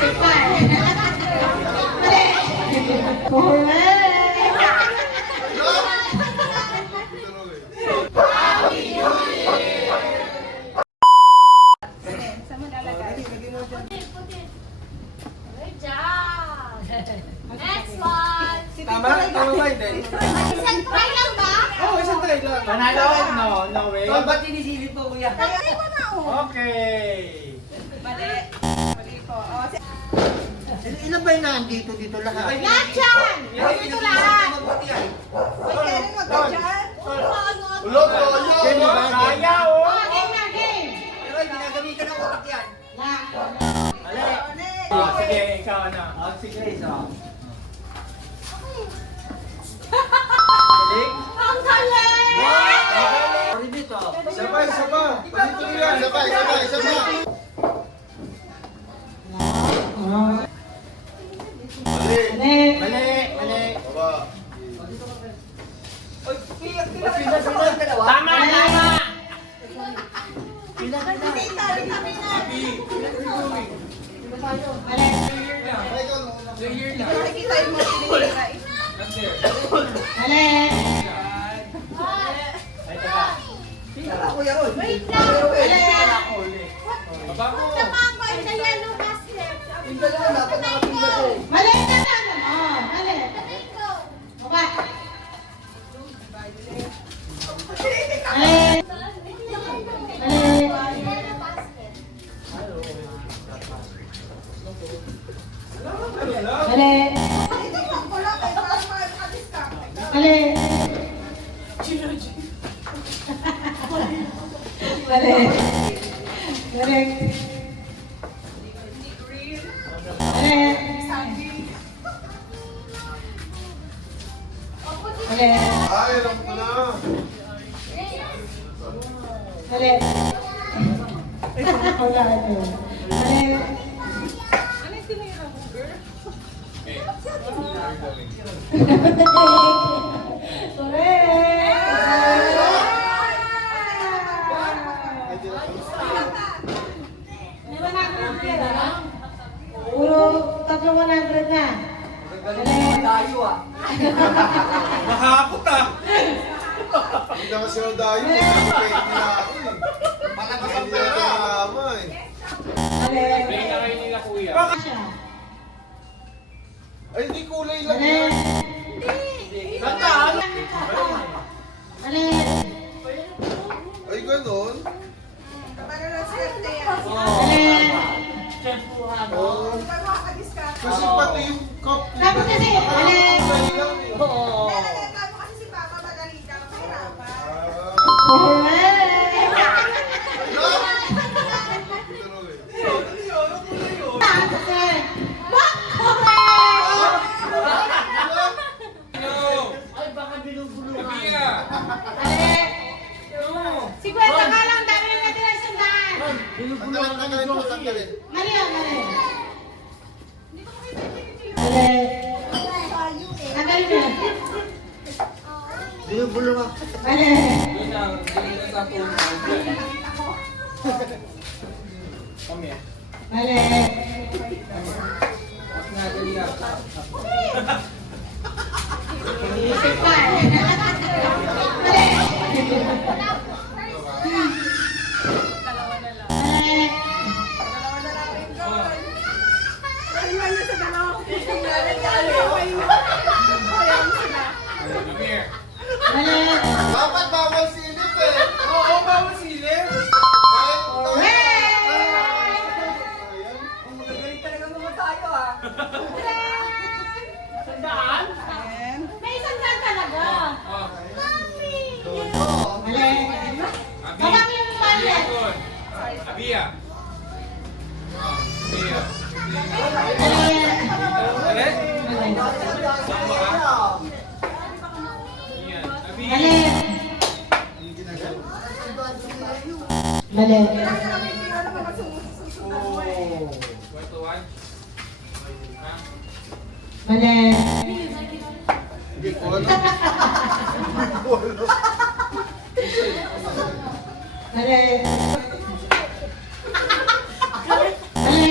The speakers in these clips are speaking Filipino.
Inisip pa eh. Mali! Correct! Next one! Tama ba hindi? Isang try lang ba? Oo, isang try lang. Panalo? No way. Ba't inisilip mo, kuya? Try mo na oh. Okay. Mali. Mali po. Oh, Ilan ba yung nandito dito lahat? Lahat yan! Dito lahat! Uy, Karen, wag ka dyan. Ulot ko, Game ba? Oh, Kaya game na, game! Pero ginagamitan ng utak yan. Lahat. Mali. Next. Oh, sige, ikaw na. Oh, sige, isa. Balik. Ang galing! Sorry dito. Sabay, sabay. Dito yan, sabay, sabay, sabay. Mali. Mali! Mali. Mali. Baba. Uy, piyak sila. Tama, tama. Mali! Nakikita yung mga pinigay. Mali! Ay, teka. Kuya Ron. Wait lang! Mali! Tama ko sa yellow basket. Yung dalawa dapat nakapinda ko. Mali na lang! Oh, mali! Ito. Baba! Mali! Mali! Yellow basket. Mali! Ito lang ko lang. Ay, parang makadiskarte ka. Mali! Mali! Mali! Mali! Mali! Ay, alam ko na. Mali! Ay, wala ito. Mali! Ano yung tinira mo, girl? May 100 ka na? Puro tatlong 100 na. Tayo ah. Mahakot ah. Hindi na kasi ako dayo. Pwede na ako eh. Malakas ang pera. Mali. Bigyan na kayo nila kuya. Siya. Ay, hindi kulay lang Mali. yan. Tandaan. Mali. Ay, ganon. Paano lang swerte yan? Mali. Oo. Di ba makadiskarte? Kasi pati yung cup. Dapat kasi, mali. Kulay lang eh. Nalagay mo kasi si Papa madali ka. Mahirapan. Correct. Kasi, mali. Si Kwenta ka lang, dami na natin ang sandaan. Tanggalin, tanggalin mo, tanggalin. Mali yan, mali. Mali. Tanggalin mo. Binubulong ako. Mali. Kami. Mali. Inisip pa eh. Mali. Mali. Dalawa na lang rin, girl. Ay, lang yun sa dalawa. Ayaw mo sila. Mali. Dapat bawal silip eh. Oo, bawal silip. Magagaling talaga naman tayo ah. Tandaan? May isang daan talaga. Oh. Mali. Babang yung mali. Abia. Abia. Mali. Mali? Mali. Yan. Abia. Mali. Mali. Ano naman sumusunod mo eh. 1 to 1. Ha? Mali. Hindi ko alam. Hindi ko alam. Mali. Mali.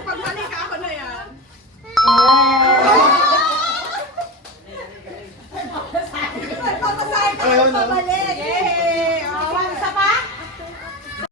Pag mali ka, ako na yan. Papasahin ko Ayaw yung na. pabalik.